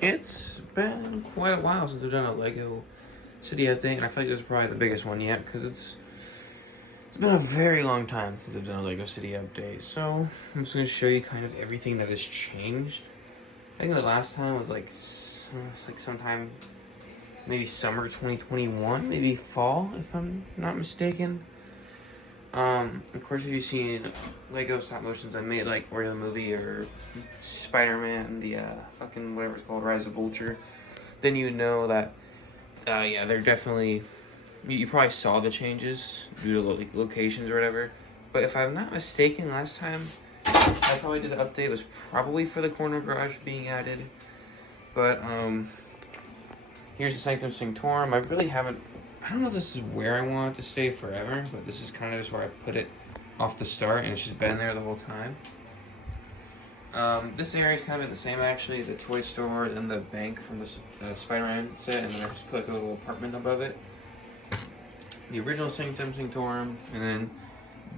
It's been quite a while since I've done a Lego City update, and I feel like this is probably the biggest one yet because it's been a very long time since I've done a Lego City update. So I'm just gonna show you kind of everything that has changed. I think the last time was like sometime maybe summer 2021, maybe fall if I'm not mistaken. Of course, if you've seen Lego stop motions I made, like Oreo the movie or Spider-Man, the fucking whatever it's called, Rise of Vulture, then you know that, yeah, they're definitely. You probably saw the changes due to locations or whatever. But if I'm not mistaken, last time I probably did an update was probably for the corner garage being added. But here's the Sanctum Sanctorum. I really haven't. I don't know if this is where I want it to stay forever, but this is kind of just where I put it off the start, and it's just been there the whole time. This area is kind of the same actually, the toy store and the bank from the Spider-Man set, and then I just put like a little apartment above it. The original Sanctum Sanctorum, and then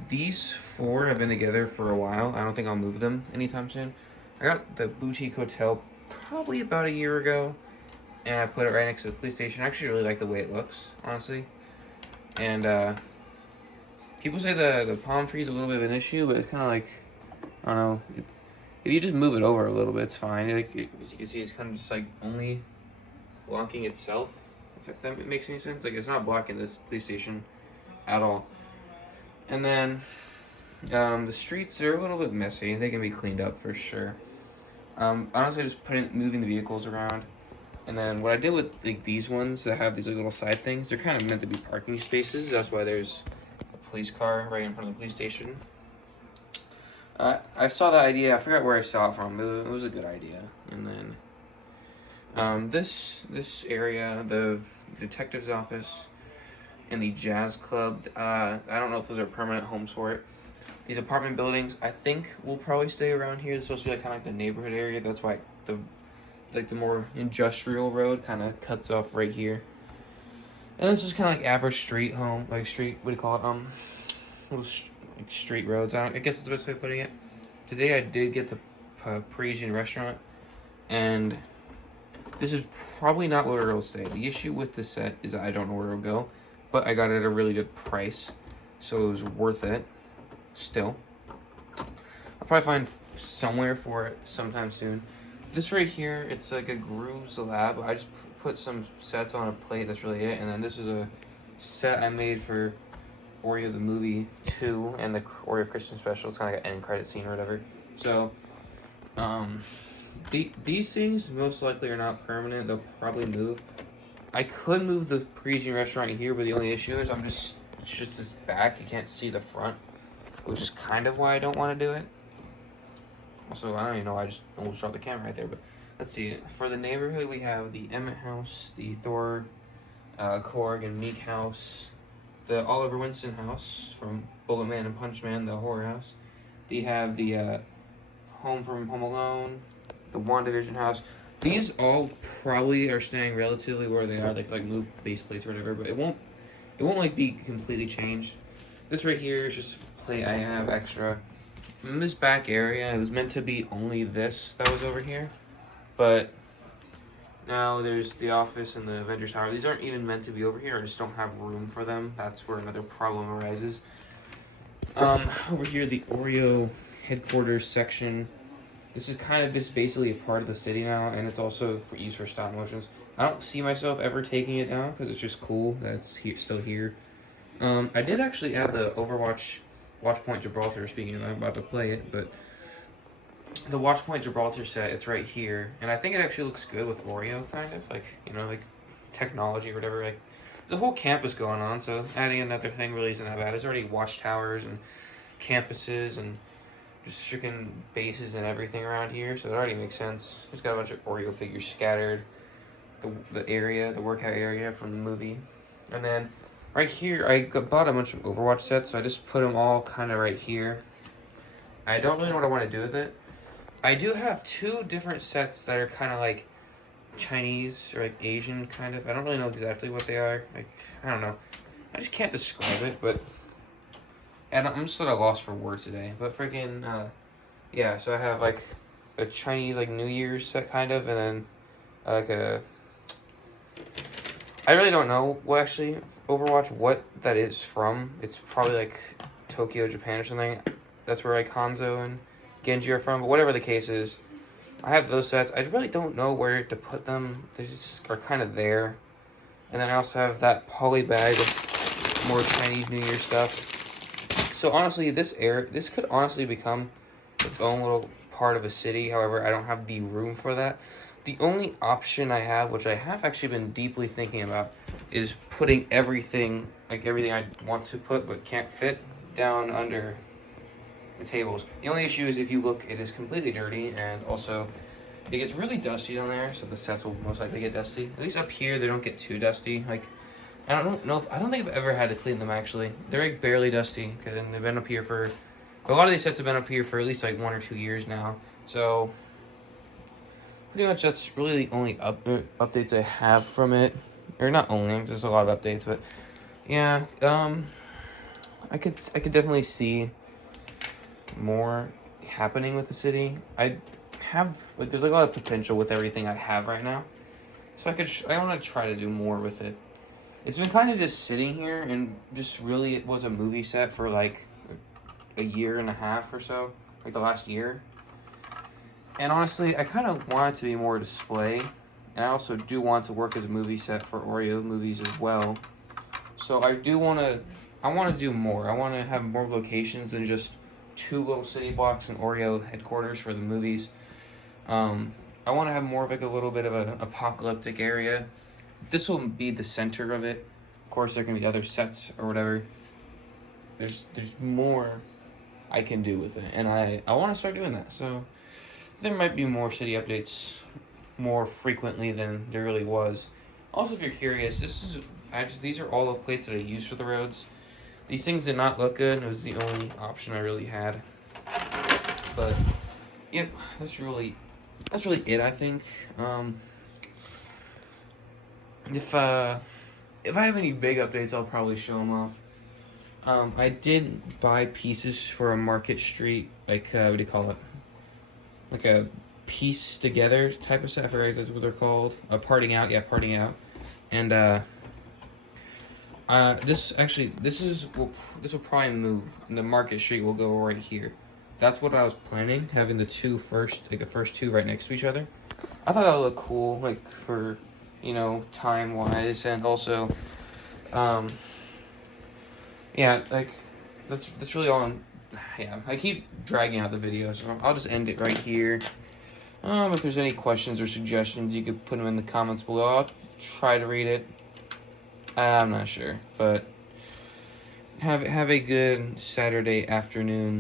these four have been together for a while. I don't think I'll move them anytime soon. I got the Boutique Hotel probably about a year ago, and I put it right next to the police station. I actually really like the way it looks, honestly. And people say the palm tree is a little bit of an issue, but it's kind of like, I don't know, if you just move it over a little bit, it's fine. Like, as you can see, it's kind of just like only blocking itself, if that makes any sense. Like, it's not blocking this police station at all. And then the streets are a little bit messy. They can be cleaned up for sure. Honestly, just moving the vehicles around. And then what I did with like these ones that have these like, little side things, they're kind of meant to be parking spaces. That's why there's a police car right in front of the police station. I saw that idea. I forgot where I saw it from. It was a good idea. And then this area, the detective's office and the jazz club. I don't know if those are permanent homes for it. These apartment buildings, I think, will probably stay around here. It's supposed to be like kind of like the neighborhood area. That's why the more industrial road kind of cuts off right here. And this is kind of like average street home, like street, what do you call it? Little like street roads. I guess that's the best way of putting it. Today I did get the Parisian restaurant, and this is probably not where it'll stay. The issue with the set is that I don't know where it'll go, but I got it at a really good price, so it was worth it. Still, I'll probably find somewhere for it sometime soon. This right here, it's like a Grooves Lab. I just put some sets on a plate, that's really it. And then this is a set I made for Oreo the Movie 2 and the Oreo Christmas Special. It's kind of like an end credit scene or whatever. So, these things most likely are not permanent. They'll probably move. I could move the Parisian restaurant here, but the only issue is it's just this back. You can't see the front, which is kind of why I don't want to do it. Also, I don't even know, I just almost dropped the camera right there, but let's see. For the neighborhood, we have the Emmett house, the Thor, Korg, and Meek house, the Oliver Winston house from Bullet Man and Punch Man, the horror house. They have the Home from Home Alone, the WandaVision house. These all probably are staying relatively where they are. They could like move base plates or whatever, but it won't like be completely changed. This right here is just a plate I have extra. In this back area, it was meant to be only this that was over here, but now there's the office and the Avengers Tower. These aren't even meant to be over here. I just don't have room for them. That's where another problem arises. Over here, the Oreo headquarters section. This is kind of just basically a part of the city now, and it's also for use for stop motions. I don't see myself ever taking it down because it's just cool that it's still here. I did actually add the Overwatch Watchpoint Gibraltar, speaking of, I'm about to play it, but the Watchpoint Gibraltar set, it's right here, and I think it actually looks good with Oreo, kind of, like, you know, like, technology or whatever, like, there's a whole campus going on, so adding another thing really isn't that bad. There's already watchtowers and campuses and just freaking bases and everything around here, so it already makes sense. Just got a bunch of Oreo figures scattered, the area, the workout area from the movie, and then right here, I bought a bunch of Overwatch sets, so I just put them all kind of right here. I don't really know what I want to do with it. I do have two different sets that are kind of like Chinese or like Asian kind of. I don't really know exactly what they are. Like, I don't know. I just can't describe it, but I'm just at a loss for words today. But freaking, yeah, so I have like a Chinese like New Year's set kind of, and then like a. I really don't know. Well, actually, Overwatch, what that is from. It's probably like Tokyo, Japan, or something. That's where like Hanzo and Genji are from. But whatever the case is, I have those sets. I really don't know where to put them. They just are kind of there. And then I also have that poly bag of more Chinese New Year stuff. So honestly, this could honestly become its own little part of a city. However, I don't have the room for that. The only option I have, which I have actually been deeply thinking about, is putting everything, like everything I want to put but can't fit, down under the tables. The only issue is if you look, it is completely dirty, and also it gets really dusty down there, so the sets will most likely get dusty. At least up here, they don't get too dusty. Like, I don't think I've ever had to clean them, actually. They're like barely dusty, because they've been up here for, a lot of these sets have been up here for at least like 1 or 2 years now. So pretty much that's really the only updates I have from it. Or not only, there's a lot of updates, but yeah, I could definitely see more happening with the city. I have, like, there's like a lot of potential with everything I have right now. So I want to try to do more with it. It's been kind of just sitting here, and just really it was a movie set for like a year and a half or so, like the last year. And honestly, I kind of want it to be more display, and I also do want to work as a movie set for Oreo movies as well. So I want to do more. I want to have more locations than just 2 little city blocks and Oreo headquarters for the movies. I want to have more of like a little bit of an apocalyptic area. This will be the center of it. Of course, there can be other sets or whatever. There's more I can do with it, and I want to start doing that. So there might be more city updates more frequently than there really was. Also, if you're curious, these are all the plates that I use for the roads. These things did not look good. It was the only option I really had. But yep, that's really it, I think. If I have any big updates, I'll probably show them off. I did buy pieces for a Market Street, like, what do you call it? Like a piece together type of set. I forget that's what they're called. Parting out, yeah, parting out. And this will probably move, and the Market Street will go right here. That's what I was planning, having the first two right next to each other. I thought that would look cool, like, for, you know, time wise, and also, yeah, like, that's really all. Yeah, I keep dragging out the video, so I'll just end it right here. If there's any questions or suggestions, you could put them in the comments below. I'll try to read it. I'm not sure, but have a good Saturday afternoon.